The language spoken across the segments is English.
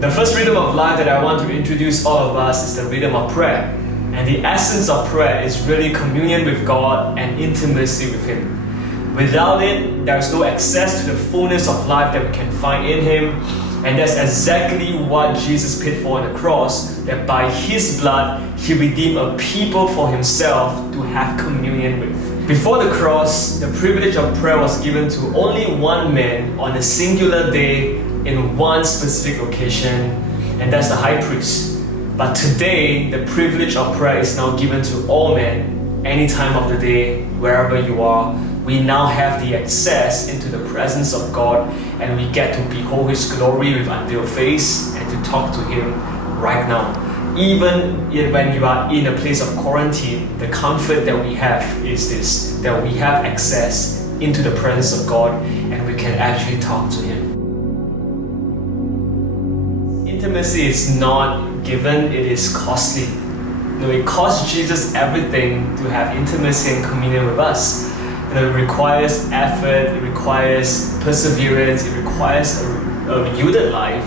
The first rhythm of life that I want to introduce all of us is the rhythm of prayer. And the essence of prayer is really communion with God and intimacy with Him. Without it, there is no access to the fullness of life that we can find in Him. And that's exactly what Jesus paid for on the cross, that by His blood, He redeemed a people for Himself to have communion with. Before the cross, the privilege of prayer was given to only one man on a singular day in one specific location, and that's the high priest. But today, the privilege of prayer is now given to all men, any time of the day, wherever you are. We now have the access into the presence of God, and we get to behold His glory with unveiled face and to talk to Him right now. Even when you are in a place of quarantine, the comfort that we have is this, that we have access into the presence of God and we can actually talk to Him. Intimacy is not given, it is costly. It costs Jesus everything to have intimacy and communion with us. It requires effort, it requires perseverance, it requires a yielded life.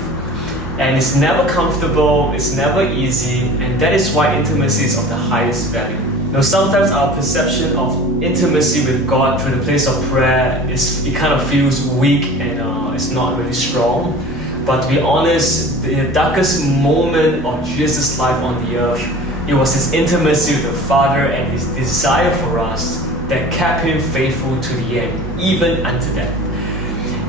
And it's never comfortable, it's never easy, and that is why intimacy is of the highest value. Sometimes our perception of intimacy with God through the place of prayer it kind of feels weak and it's not really strong. But to be honest, in the darkest moment of Jesus' life on the earth, it was His intimacy with the Father and His desire for us that kept Him faithful to the end, even unto death.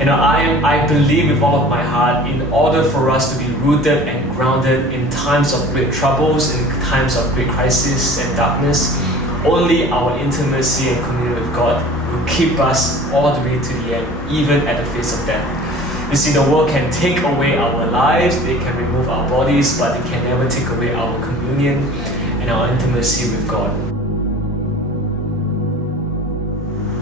I believe with all of my heart, in order for us to be rooted and grounded in times of great troubles, in times of great crisis and darkness, only our intimacy and communion with God will keep us all the way to the end, even at the face of death. You see, the world can take away our lives, they can remove our bodies, but they can never take away our communion and our intimacy with God.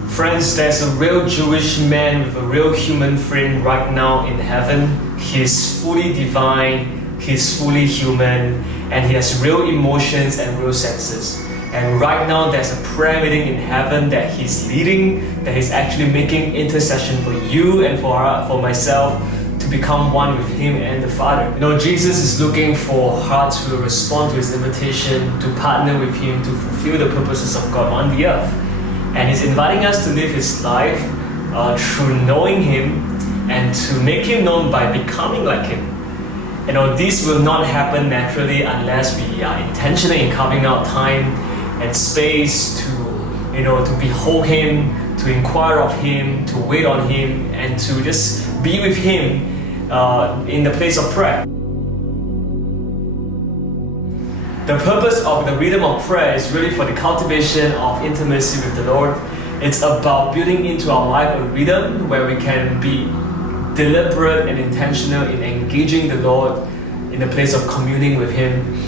Friends, there's a real Jewish man with a real human frame right now in heaven. He is fully divine, he is fully human, and he has real emotions and real senses. And right now there's a prayer meeting in heaven that he's leading, that he's actually making intercession for you and for myself to become one with Him and the Father. Jesus is looking for hearts who will respond to His invitation to partner with Him to fulfill the purposes of God on the earth. And He's inviting us to live His life through knowing Him and to make Him known by becoming like Him. This will not happen naturally unless we are intentional in carving out time and space to behold Him, to inquire of Him, to wait on Him, and to just be with Him in the place of prayer. The purpose of the rhythm of prayer is really for the cultivation of intimacy with the Lord. It's about building into our life a rhythm where we can be deliberate and intentional in engaging the Lord in the place of communing with Him.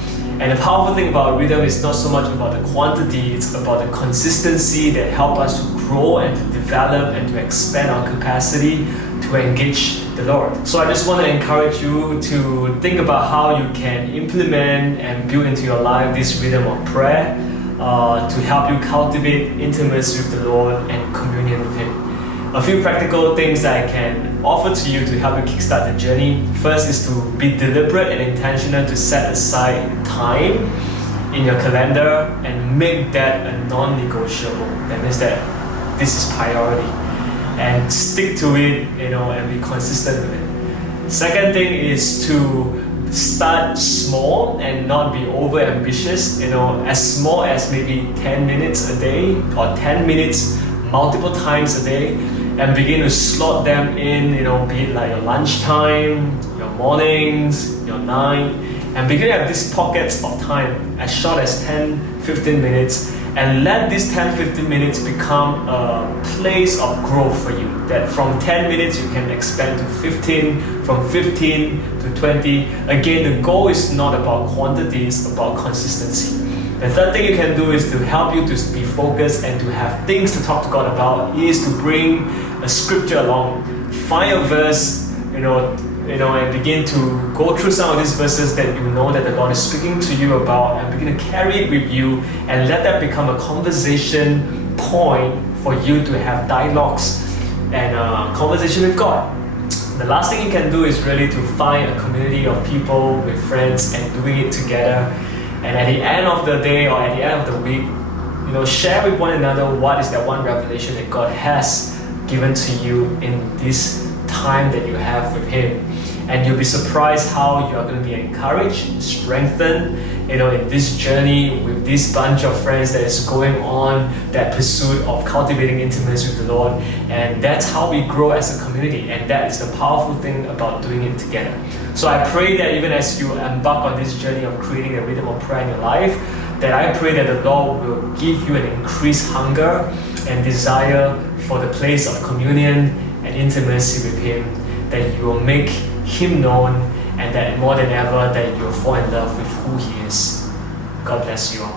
And the powerful thing about rhythm is not so much about the quantity, it's about the consistency that helps us to grow and to develop and to expand our capacity to engage the Lord. So I just want to encourage you to think about how you can implement and build into your life this rhythm of prayer to help you cultivate intimacy with the Lord and communion with Him. A few practical things that I can offer to you to help you kickstart the journey. First is to be deliberate and intentional to set aside time in your calendar and make that a non-negotiable. That means that this is priority. And stick to it, and be consistent with it. Second thing is to start small and not be over ambitious, as small as maybe 10 minutes a day or 10 minutes multiple times a day, and begin to slot them in, be it like your lunchtime, your mornings, your night, and begin to have these pockets of time as short as 10-15 minutes, and let these 10-15 minutes become a place of growth for you, that from 10 minutes you can expand to 15, from 15 to 20. Again, the goal is not about quantity, it's about consistency. The third thing you can do is to help you to be focused and to have things to talk to God about is to bring a scripture along. Find a verse, and begin to go through some of these verses that you know that the Lord is speaking to you about, and begin to carry it with you and let that become a conversation point for you to have dialogues and conversation with God. The last thing you can do is really to find a community of people with friends and doing it together. And at the end of the day or at the end of the week, share with one another what is that one revelation that God has given to you in this time that you have with Him. And you'll be surprised how you are going to be encouraged, strengthened, in this journey with this bunch of friends that is going on that pursuit of cultivating intimacy with the Lord. And that's how we grow as a community. And that is the powerful thing about doing it together. So I pray that even as you embark on this journey of creating a rhythm of prayer in your life, that I pray that the Lord will give you an increased hunger and desire for the place of communion and intimacy with Him, that you will make Him known, and that more than ever that you'll fall in love with who He is. God bless you all.